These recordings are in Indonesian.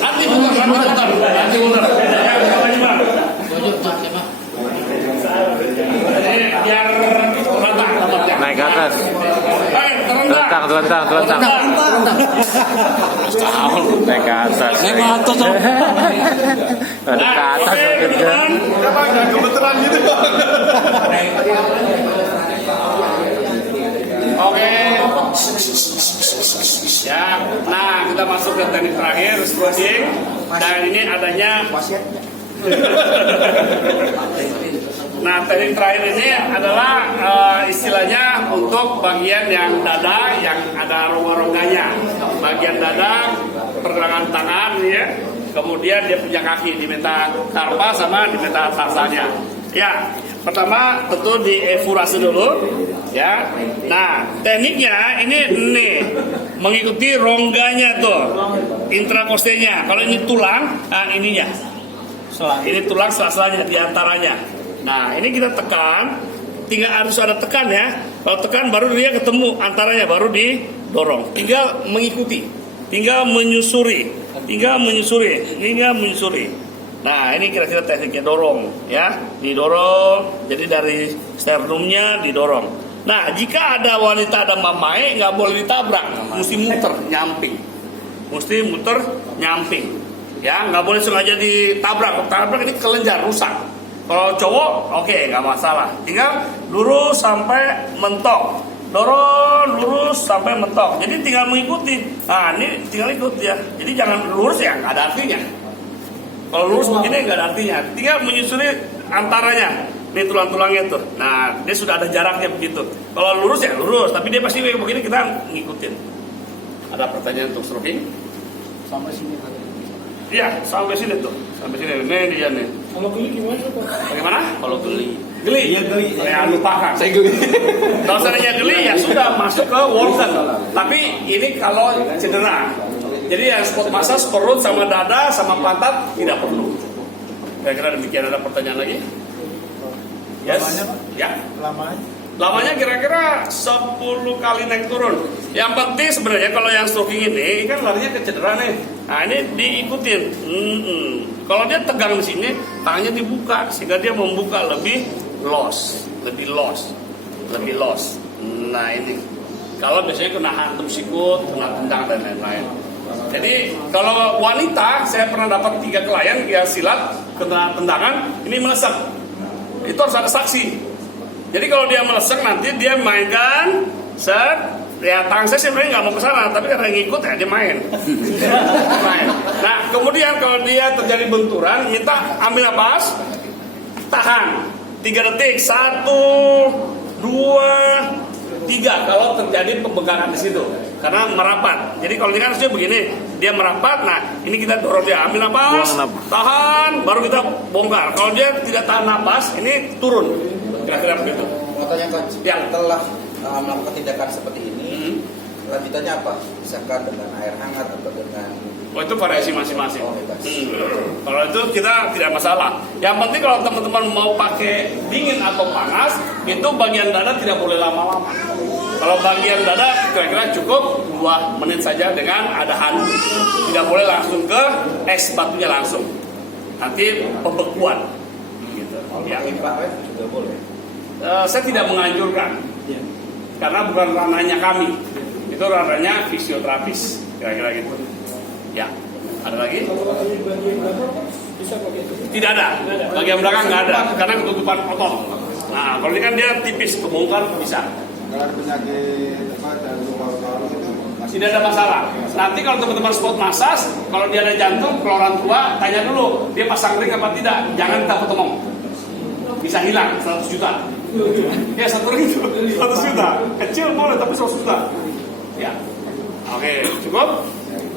Nanti muter. Ya, jadi biar rata. Naik ke atas. Terlentang. Naik ke atas. Ada ke atas. Kenapa nggak gemeteran gitu? Oke. Ya, nah kita masuk ke teknik terakhir, stretching. Dan ini adanya. Nah, teknik terakhir ini adalah istilahnya untuk bagian yang dada yang ada rongga-rongganya. Bagian dada, pergelangan tangan, ya. Kemudian dia punya kaki di metakarpa sama di metatarsalnya. Ya, pertama tentu diefurasi dulu, ya. Nah, tekniknya ini nih mengikuti rongganya tuh, intrakostenya. Kalau ini tulang, nah ininya. Ini tulang sela-selanya di antaranya. Nah, ini kita tekan, tinggal harus ada tekan ya. Kalau tekan baru dia ketemu antaranya, baru didorong. Tinggal mengikuti, tinggal menyusuri. Nah, ini kira-kira tekniknya dorong ya, didorong. Jadi dari sternumnya didorong. Nah, jika ada wanita ada mamae nggak boleh ditabrak, mesti muter nyamping. Ya, nggak boleh sengaja ditabrak. Tabrak ini kelenjar, rusak. Kalau cowok, oke, nggak masalah. Tinggal lurus sampai mentok. Dorong, lurus sampai mentok. Jadi tinggal mengikuti. Nah, ini tinggal ikut ya. Jadi jangan lurus ya, nggak ada artinya. Kalau lurus begini nggak ada artinya. Tinggal menyusuri antaranya. Ini tulang-tulangnya tuh. Nah, dia sudah ada jaraknya begitu. Kalau lurus ya lurus. Tapi dia pasti begini, kita ngikutin. Ada pertanyaan untuk stroking? Sampai sini. Iya, sampai sini tuh. Sampai sini. Nih dia nih. Kalau geli gimana Pak? Bagaimana? Kalau geli. Geli? Iya geli. Saya lupakan. Saya geli. Kalau seandainya geli ya sudah masuk ke Walton. Tapi ini kalau cedera. Jadi yang spot massage perut sama dada sama pantat tidak perlu. Kira-kira demikian. Ada pertanyaan lagi? Yes. Lamanya, Pak? Ya. Lamanya kira-kira 10 kali naik turun. Yang penting sebenarnya kalau yang stroking ini kan larinya ke cedera nih. Nah, ini diikutin. Kalau dia tegang di sini, tangannya dibuka sehingga dia membuka lebih loss. Nah, ini. Kalau biasanya kena hantam sikut, kena tendang dan lain-lain. Jadi kalau wanita, saya pernah dapat 3 klien yang silat kena tendangan, ini melesek. Itu harus ada saksi. Jadi kalau dia melesek nanti dia mainkan set. Ya tangan saya sebenarnya nggak mau ke sana, tapi karena ngikut ya dia main. Nah kemudian kalau dia terjadi benturan, minta ambil napas, tahan 3 detik, 1, 2, 3. Kalau terjadi pembengkakan di situ, karena merapat. Jadi kalau dia kan harusnya begini, dia merapat. Nah ini kita dorong dia, ambil napas, tahan, baru kita bongkar. Kalau dia tidak tahan napas, ini turun. Kira-kira begitu. Makanya Coach, Ya. setelah melakukan tindakan seperti ini, lanjutannya apa? Misalkan dengan air hangat atau dengan itu variasi masing-masing. bebas. Kalau itu kita tidak masalah. Yang penting kalau teman-teman mau pakai dingin atau panas, itu bagian dada tidak boleh lama-lama. Kalau bagian dada kira-kira cukup 2 menit saja dengan ada handuk. Tidak boleh langsung ke es batunya langsung. Nanti pembekuan. Gitu. Ya. infrared juga boleh. Saya tidak menganjurkan. Karena bukan ranahnya kami, itu ranahnya fisioterapis, kira-kira gitu. Ya, ada lagi? Tidak ada. Bagian belakang nggak ada, karena ketutupan otot. Nah, kalau ini kan dia tipis, kebongkar bisa. kalau penyakit jantung paru-paru itu Tidak ada masalah. Nanti kalau teman-teman spot massage, kalau dia ada jantung, kalau orang tua tanya dulu, dia pasang ring apa tidak? Jangan takut ngomong. Bisa hilang 100 juta. Ya 1 ring itu 100 juta. Kecil boleh tapi 100 juta. Ya. Oke, cukup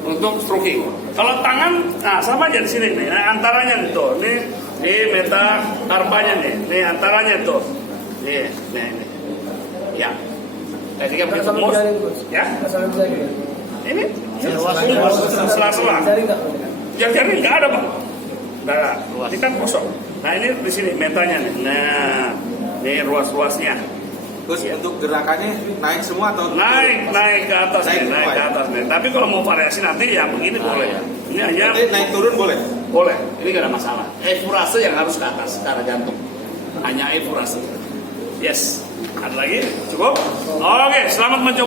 untuk stroking. Kalau tangan, nah sama aja di sini nih. Nah, antaranya itu, nih metakarpanya nih. Nih antaranya itu. Nih. Ya. Tekniknya begitu mus. Ya. Ini sela-sela. Jari nggak ada Bang. Nggak ada. Ini kan kosong. Nah ini di sini metanya nih. Nah, ini ruas-ruasnya. Terus Iya. untuk gerakannya naik semua atau Naik ke atas Naik nih, naik semua ke ya? atas nih. Tapi kalau mau variasi nanti yang begini boleh. iya. Ini hanya Nanti naik turun boleh? boleh. Ini gak ada masalah. Efurase yang harus ke atas ke arah jantung. Hanya efurase. Yes. Ada lagi? Cukup? Oke, selamat mencoba.